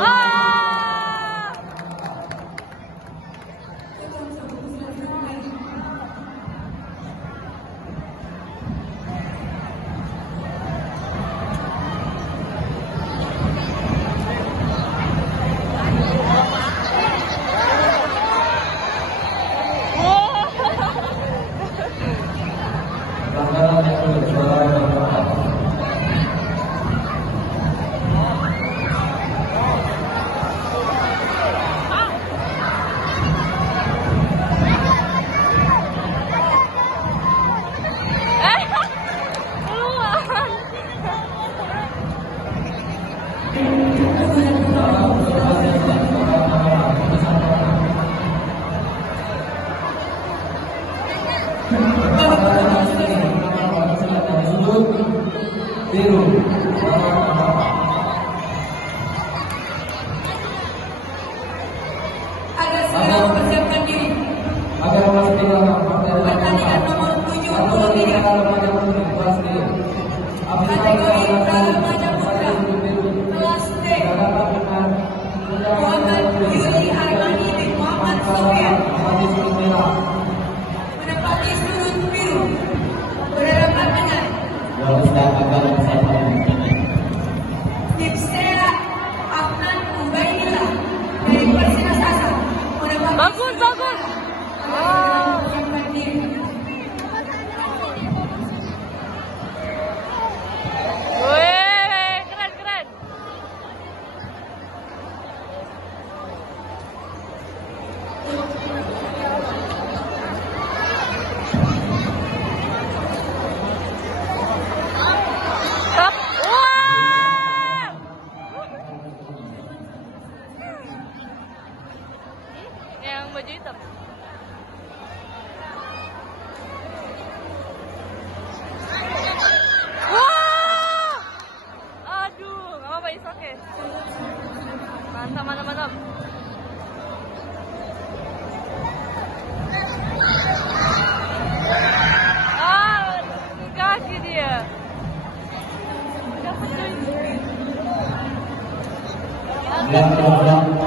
Ah! Agar segera mempersiapkan diri. Pertandingan nomor 73. Kategori Remaja Putra kelas D. Muhammad Yuli Armani bin Muhammad Sofian menempati sudut biru berhadapan dengan Nipsera Afnan Ubaidillah dari Persinas Asal menempati Bagus. mempersiapkan diri. Wih, keren. Stop. Wah! Yang baju hitam. Wah! Aduh, nggak apa-apa, it's okay. Mantap. Ah, kaki dia. Yang